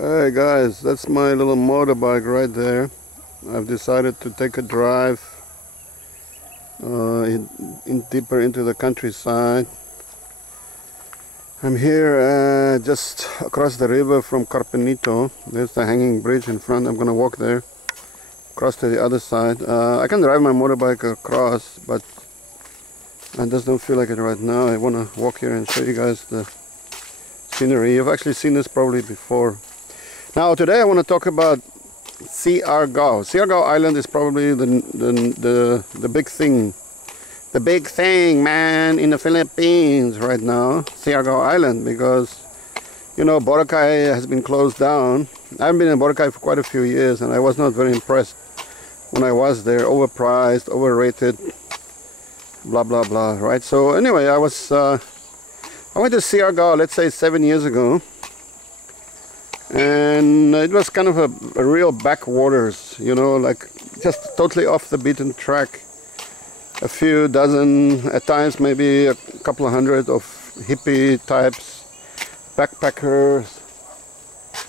Hey guys, that's my little motorbike right there. I've decided to take a drive deeper into the countryside. I'm here just across the river from Carpenito. There's the hanging bridge in front. I'm gonna walk there, cross to the other side. I can drive my motorbike across, but I just don't feel like it right now. I wanna walk here and show you guys the scenery. You've actually seen this probably before. Now today I want to talk about Siargao. Siargao Island is probably the big thing. The big thing, man, in the Philippines right now. Siargao Island, because, you know, Boracay has been closed down. I haven't been in Boracay for quite a few years, and I was not very impressed when I was there. Overpriced, overrated, blah, blah, blah, right? So anyway, I went to Siargao, let's say 7 years ago. And it was kind of a real backwaters, you know, like just totally off the beaten track. A few dozen, at times maybe a couple of hundred of hippie types, backpackers,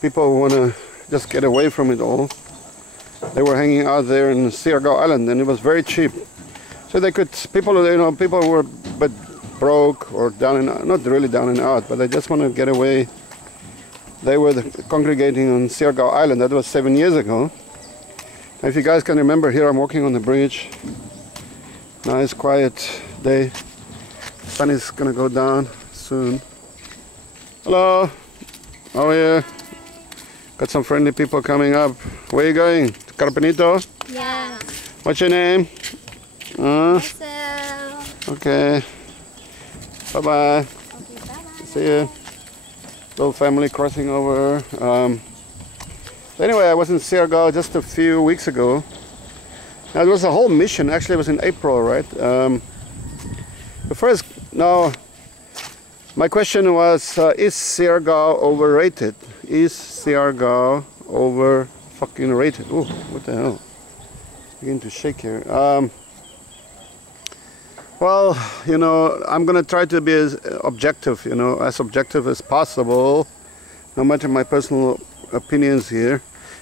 people who want to just get away from it all. They were hanging out there in Siargao Island, and it was very cheap. So they could, people who were but broke or down and out, not really down and out, but they just want to get away. They were congregating on Siargao Island. That was 7 years ago. If you guys can remember, here I'm walking on the bridge. Nice quiet day. Sun is gonna go down soon. Hello, how are you? Got some friendly people coming up. Where are you going? To Carpenito? Yeah. What's your name? Marcel. Okay. Bye bye. Okay, bye-bye. See you. Little family crossing over. So anyway, I was in Siargao just a few weeks ago. Now, it was a whole mission. Actually, it was in April, right? My question was, is Siargao overrated? Is Siargao over fucking rated? Oh, what the hell? It's beginning to shake here. Well, you know, I'm going to try to be as objective, you know, as objective as possible, no matter my personal opinions here.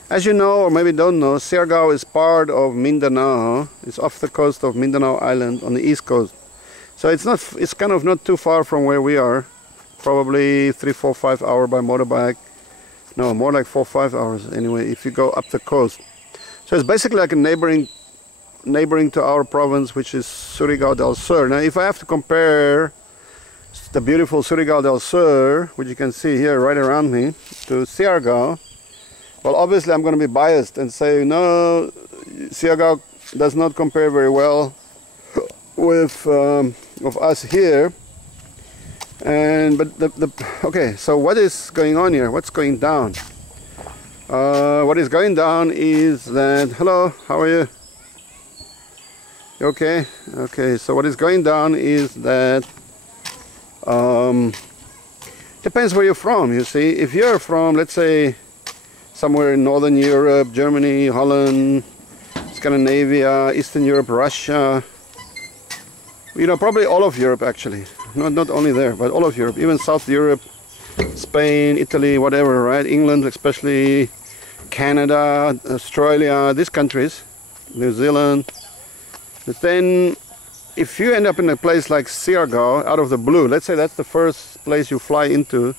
As you know, or maybe don't know, Siargao is part of Mindanao. It's off the coast of Mindanao Island on the east coast. So it's kind of not too far from where we are. Probably 3, 4, 5 hours by motorbike. No, more like 4, 5 hours anyway, if you go up the coast. So it's basically like a neighboring to our province, which is Siargao del Sur. Now, if I have to compare the beautiful Siargao del Sur, which you can see here right around me, to Siargao, well, obviously I'm going to be biased and say, no, Siargao does not compare very well with us here. Okay, so what is going on here? What's going down? What is going down is that, hello, how are you? You okay? Okay, so what is going down is that depends where you're from, you see. If you're from, let's say, somewhere in Northern Europe, Germany, Holland, Scandinavia, Eastern Europe, Russia, you know, probably all of Europe actually. Not only there, but all of Europe, even South Europe, Spain, Italy, whatever, right? England especially, Canada, Australia, these countries, New Zealand. But then, if you end up in a place like Siargao, out of the blue, let's say that's the first place you fly into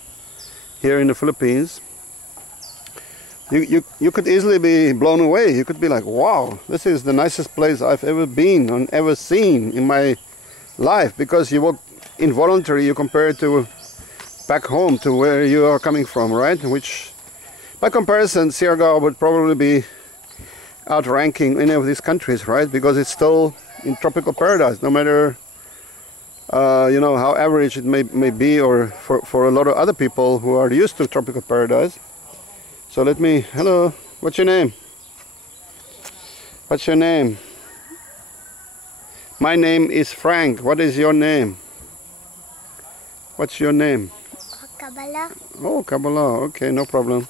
here in the Philippines, you could easily be blown away. You could be like, wow, this is the nicest place I've ever been and ever seen in my life, because you walk involuntarily, you compare it to back home, to where you are coming from, right? Which, by comparison, Siargao would probably be outranking any of these countries, right? Because it's still in tropical paradise, no matter you know, how average it may be, or for a lot of other people who are used to tropical paradise. So hello, what's your name? What's your name? My name is Frank. What is your name? What's your name? Kabala. Oh, Kabbalah. Okay, no problem.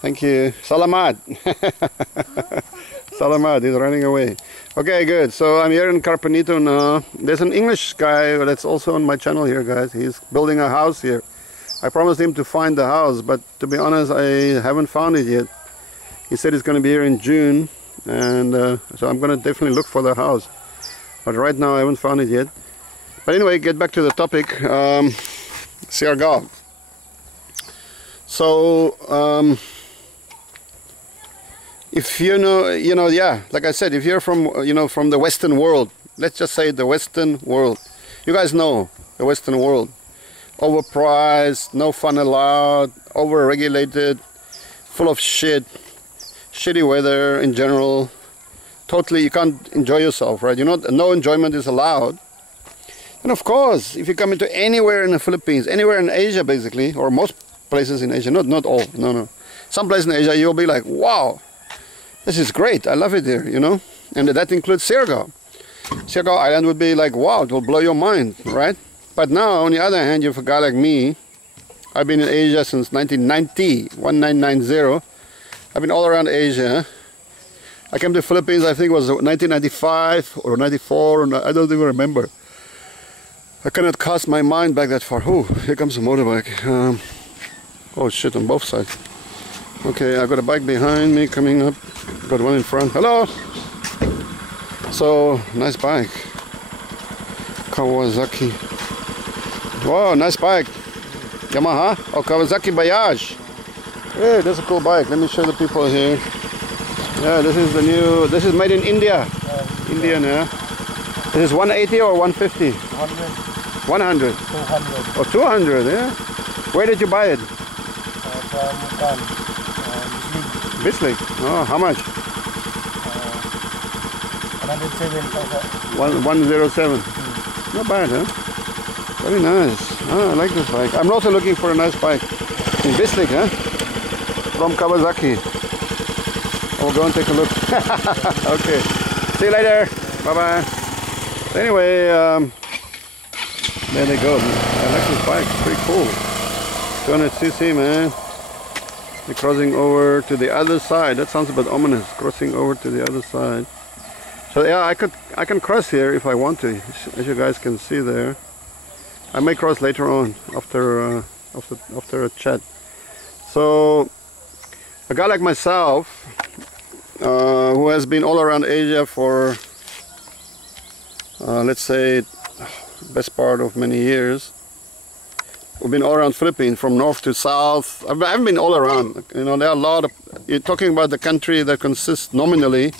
Thank you. Salamat. Salamat, he's running away. Okay, good. So I'm here in Carpenito now. There's an English guy that's also on my channel here, guys. He's building a house here I promised him to find the house, but to be honest, I haven't found it yet. He said it's going to be here in June, and so I'm going to definitely look for the house. But right now I haven't found it yet. But anyway, get back to the topic. Siargao. So if you know, yeah, like I said, if you're from, from the Western world, let's just say the Western world. You guys know the Western world. Overpriced, no fun allowed, overregulated, full of shit, shitty weather in general. Totally, you can't enjoy yourself, right? No enjoyment is allowed. And of course, if you come into anywhere in the Philippines, anywhere in Asia basically, or most places in Asia, not all, no. Some places in Asia, you'll be like, wow, this is great, I love it here, And that includes Siargao. Siargao Island would be like, wow, it will blow your mind, right? But now, on the other hand, you're a guy like me. I've been in Asia since 1990. I've been all around Asia. I came to the Philippines, I think it was 1995 or 94, I don't even remember. I cannot cast my mind back that far. Oh, here comes a motorbike. Oh shit, on both sides. Okay, I got a bike behind me coming up. Got one in front. Hello! So, nice bike. Kawasaki. Wow, nice bike. Yamaha or Kawasaki Bajaj. Hey, that's a cool bike. Let me show the people here. Yeah, this is the new. This is made in India. Indian, yeah. This is 180 or 150? 100. 200. Or 200, yeah. Where did you buy it? From Bisley. Oh, how much? 107,000. 107. Not bad, huh? Very nice. Oh, I like this bike. I'm also looking for a nice bike in Bisley, huh? From Kawasaki. I'll go and take a look. Okay. See you later. Bye bye. Anyway, there they go. I like this bike. It's pretty cool. 200cc, man. They're crossing over to the other side. That sounds a bit ominous. Crossing over to the other side. So yeah, I can cross here if I want to, as you guys can see there. I may cross later on after a chat. So a guy like myself, who has been all around Asia for let's say best part of many years. We've been all around Philippines, from north to south. I've been all around. There are a lot of. You're talking about the country that consists nominally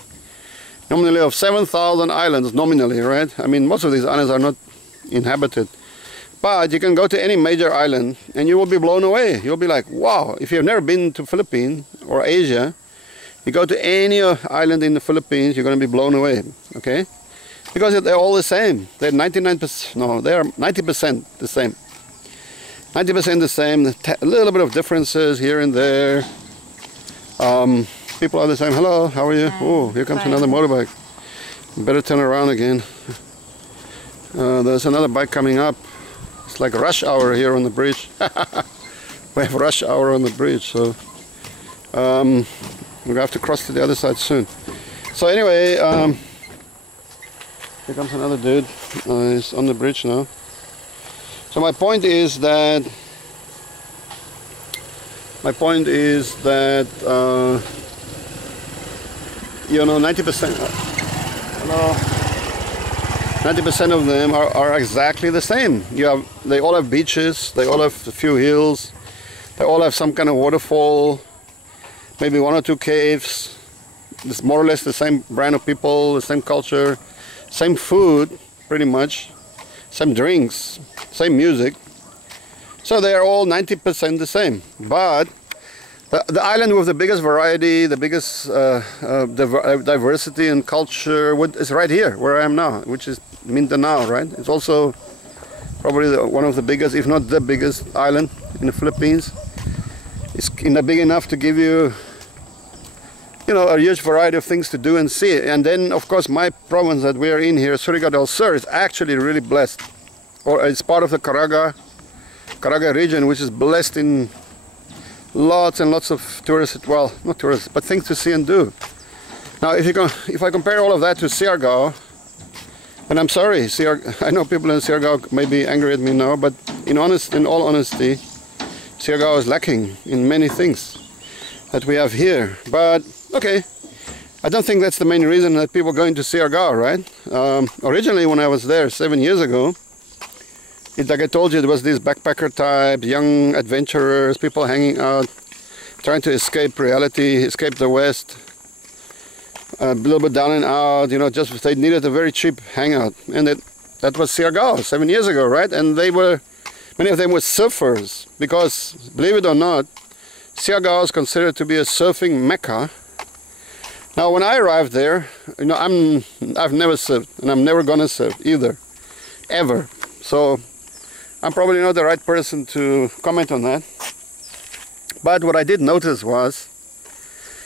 of 7,000 islands, nominally, right? I mean, most of these islands are not inhabited. But you can go to any major island and you will be blown away. You'll be like, wow, if you've never been to Philippines or Asia, you go to any island in the Philippines, you're going to be blown away, okay? Because they're all the same. They're 99%, no, they're 90% the same. 90% the same, a little bit of differences here and there. People are the same. Hello, how are you? Oh, here comes another motorbike. Better turn around again. There's another bike coming up. It's like rush hour here on the bridge. We have rush hour on the bridge, so we're gonna have to cross to the other side soon. So anyway, here comes another dude. He's on the bridge now. So my point is that 90%. Hello. 90% of them are exactly the same. They all have beaches. They all have a few hills. They all have some kind of waterfall. Maybe one or two caves. It's more or less the same brand of people, the same culture, same food, pretty much, same drinks, same music. So they are all 90% the same. But the island with the biggest variety, the biggest diversity in culture is right here, where I am now, which is Mindanao, right? It's also probably one of the biggest, if not the biggest island in the Philippines. It's big enough to give you, a huge variety of things to do and see. And then, of course, my province that we are in here, Siargao del Sur, is actually really blessed. Or it's part of the Caraga region, which is blessed in lots and lots of tourists, well, not tourists, but things to see and do. Now, if I compare all of that to Siargao, and I'm sorry, I know people in Siargao may be angry at me now, but in all honesty, Siargao is lacking in many things that we have here. But okay, I don't think that's the main reason that people go into Siargao, right? Originally, when I was there 7 years ago, like I told you, it was these backpacker types, young adventurers, people hanging out, trying to escape reality, escape the West, a little bit down and out, you know, just they needed a very cheap hangout. And that was Siargao 7 years ago, right? And they were, many of them were surfers, because believe it or not, Siargao is considered to be a surfing mecca. Now, when I arrived there, you know, I've never surfed, and I'm never gonna surf either, ever. So I'm probably not the right person to comment on that. But what I did notice was,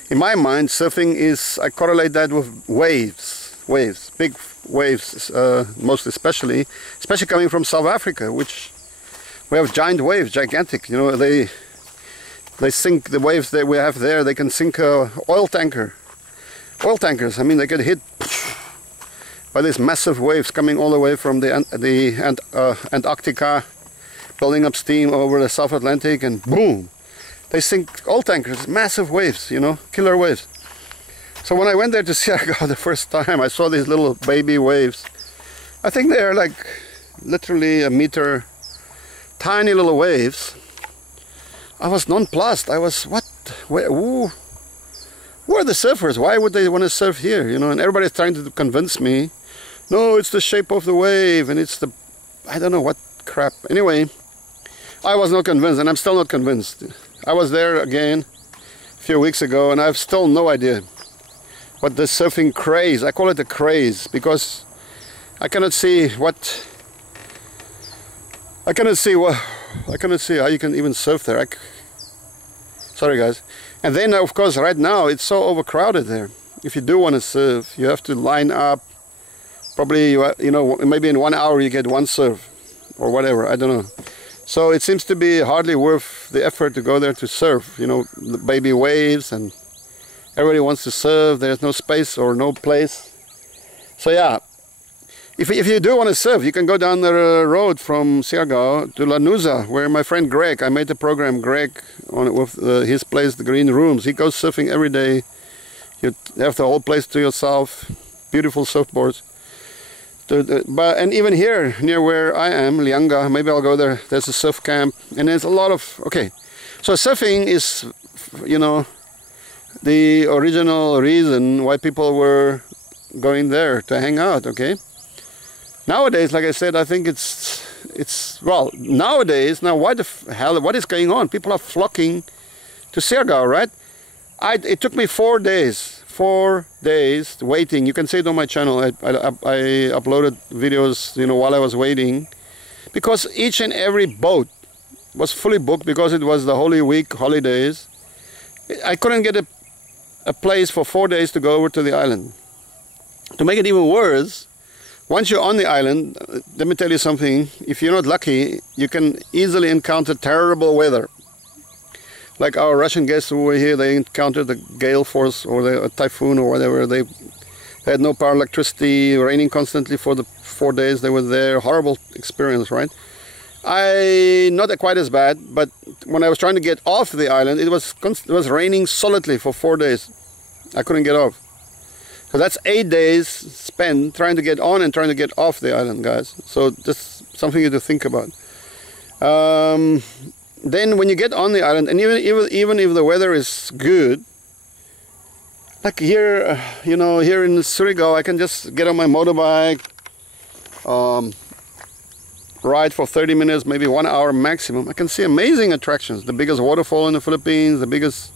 in my mind, surfing is, I correlate that with waves, big waves, most especially coming from South Africa, which we have giant waves, gigantic. You know, they sink, the waves that we have there, they can sink a oil tankers. I mean, they get hit by these massive waves coming all the way from the Antarctica, building up steam over the South Atlantic, and boom, they sink oil tankers, massive waves, you know, killer waves. So when I went there to Siargao the first time, I saw these little baby waves. I think they are like literally a meter, tiny little waves. I was nonplussed. I was, what? Who are the surfers? Why would they want to surf here? You know, and everybody's trying to convince me, no, it's the shape of the wave, and it's the, I don't know what crap. Anyway, I was not convinced, and I'm still not convinced. I was there again a few weeks ago, and I have still no idea what the surfing craze, I call it a craze, because I cannot see how you can even surf there. Sorry guys. And then of course right now it's so overcrowded there. If you do want to surf, you have to line up. Probably, you know, maybe in 1 hour you get one surf or whatever, I don't know. So it seems to be hardly worth the effort to go there to surf. You know, the baby waves, and everybody wants to surf. There's no space or no place. So yeah, if you do want to surf, you can go down the road from Siargao to Lanuza, where my friend Greg, I made the program, Greg, on with his place, the Green Rooms. He goes surfing every day. You have the whole place to yourself. Beautiful surfboards. And even here, near where I am, Lianga, maybe I'll go there. There's a surf camp, and there's a lot of, okay. So surfing is, you know, the original reason why people were going there to hang out, okay? Nowadays, like I said, I think it's well, nowadays, now what the hell, what is going on? People are flocking to Siargao, right? It took me 4 days waiting. You can see it on my channel. I uploaded videos, you know, while I was waiting, because each and every boat was fully booked because it was the Holy Week holidays. I couldn't get a place for 4 days to go over to the island. To make it even worse, once you're on the island, let me tell you something, if you're not lucky, you can easily encounter terrible weather. Like our Russian guests who were here, they encountered the gale force or the typhoon or whatever. They had no power, electricity, raining constantly for the 4 days they were there. Horrible experience, right? Not quite as bad, but when I was trying to get off the island, it was raining solidly for 4 days. I couldn't get off. So that's 8 days spent trying to get on and trying to get off the island, guys. So that's something you have to think about. Then when you get on the island, and even if the weather is good, like here, you know, here in Siargao, I can just get on my motorbike, ride for 30 minutes, maybe 1 hour maximum. I can see amazing attractions. The biggest waterfall in the Philippines, the biggest,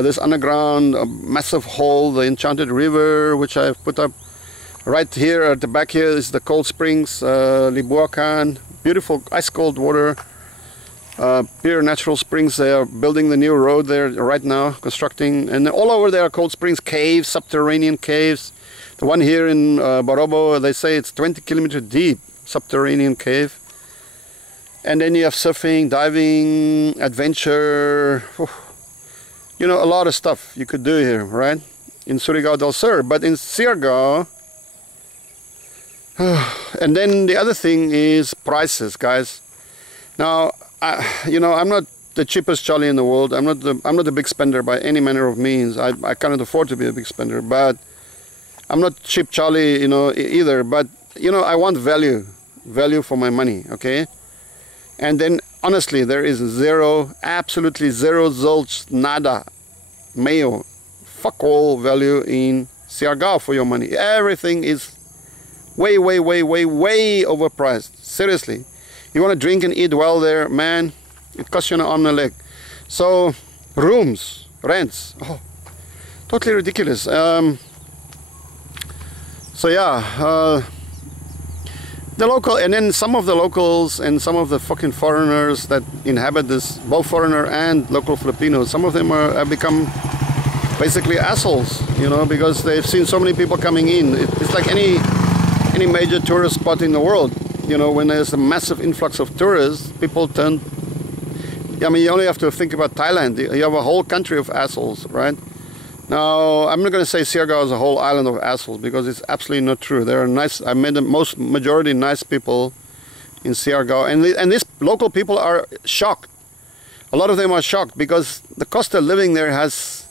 this underground, massive hole, the Enchanted River, which I've put up. Right here at the back here is the cold springs, Libuacan, beautiful ice cold water. Pure natural springs. They are building the new road there right now, constructing, and all over there are cold springs, caves, subterranean caves. The one here in Barobo, they say it's 20 kilometers deep, subterranean cave. And then you have surfing, diving, adventure, you know, a lot of stuff you could do here, right? In Siargao del Sur, but in Siargao, and then the other thing is prices, guys. Now, you know, I'm not the cheapest Charlie in the world. I'm not a big spender by any manner of means. I cannot afford to be a big spender, but I'm not cheap Charlie, you know, either. But you know, I want value for my money, okay? And then honestly, there is zero, absolutely zero, zilch, nada, mayo, fuck all value in Siargao for your money. Everything is way overpriced. Seriously, you want to drink and eat well there, man, it costs you an arm and a leg. So rooms, rents, oh, totally ridiculous. So yeah, the local, and then some of the locals and some of the fucking foreigners that inhabit this, both foreigner and local Filipinos, some of them have become basically assholes, you know, because they've seen so many people coming in. It's like any major tourist spot in the world, you know, when there's a massive influx of tourists, people turn. I mean, you only have to think about Thailand. You have a whole country of assholes, right? Now, I'm not going to say Siargao is a whole island of assholes, because it's absolutely not true. There are nice, I met the majority nice people in Siargao, and these local people are shocked. A lot of them are shocked because the cost of living there has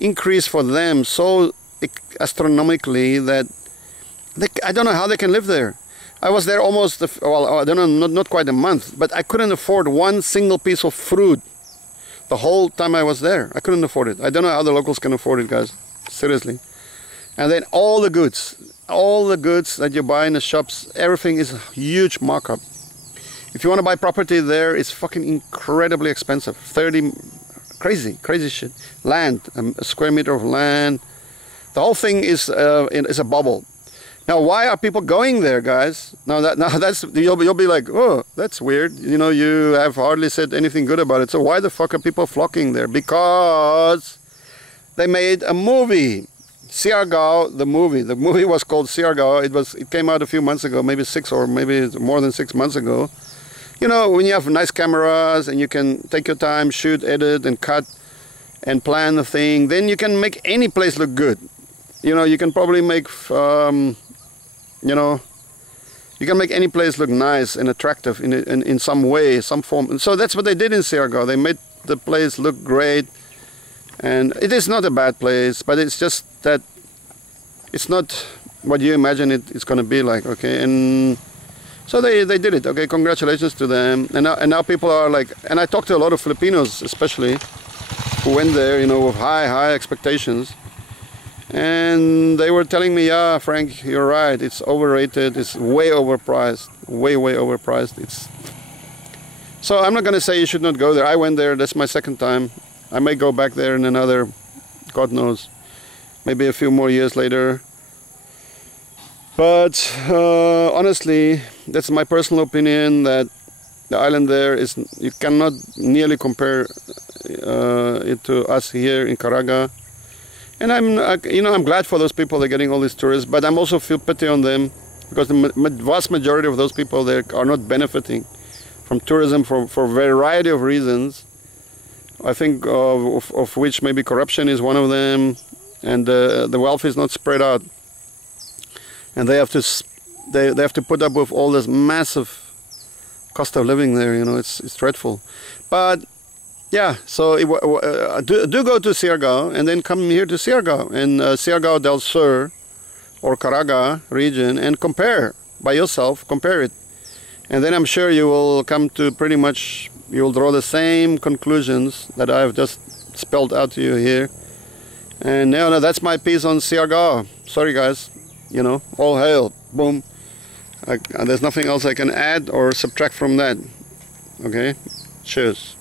increased for them so astronomically that I don't know how they can live there. I was there almost, well, I don't know, not quite a month, but I couldn't afford one single piece of fruit the whole time I was there. I couldn't afford it. I don't know how the locals can afford it, guys. Seriously. And then all the goods that you buy in the shops, everything is a huge markup. If you want to buy property there, it's fucking incredibly expensive. Crazy shit. Land, a square meter of land. The whole thing is a bubble. Now, why are people going there, guys? Now that's you'll be like, oh, that's weird. You know, you have hardly said anything good about it. So why the fuck are people flocking there? Because they made a movie, Siargao, the movie. The movie was called Siargao. It came out a few months ago, maybe 6 or maybe more than 6 months ago. You know, when you have nice cameras and you can take your time, shoot, edit, and cut, and plan the thing, then you can make any place look good. You know, you can probably make. You know, you can make any place look nice and attractive in some way, some form. And so that's what they did in Siargao. They made the place look great, and it is not a bad place, but it's just that it's not what you imagine it's going to be like. Okay, and so they did it. Okay, congratulations to them. And now people are like, and I talked to a lot of Filipinos, especially, who went there, you know, with high expectations. And they were telling me, yeah, Frank, you're right, it's overrated, it's way overpriced, way overpriced. So I'm not going to say you should not go there. I went there, that's my second time. I may go back there in another, God knows, maybe a few more years later. But honestly, that's my personal opinion, that the island there is, you cannot nearly compare it to us here in Caraga. And I'm glad for those people. They're getting all these tourists, but I'm also feel pity on them, because the vast majority of those people there are not benefiting from tourism for a variety of reasons. I think of which maybe corruption is one of them, and the wealth is not spread out, and they have to put up with all this massive cost of living there. You know, it's dreadful, but. Yeah, so do go to Siargao and then come here to Siargao and Siargao del Sur or Caraga region and compare by yourself, compare it. And then I'm sure you will come to pretty much, you'll draw the same conclusions that I've just spelled out to you here. And no, that's my piece on Siargao. Sorry guys, you know, all hail, boom. There's nothing else I can add or subtract from that. Okay, cheers.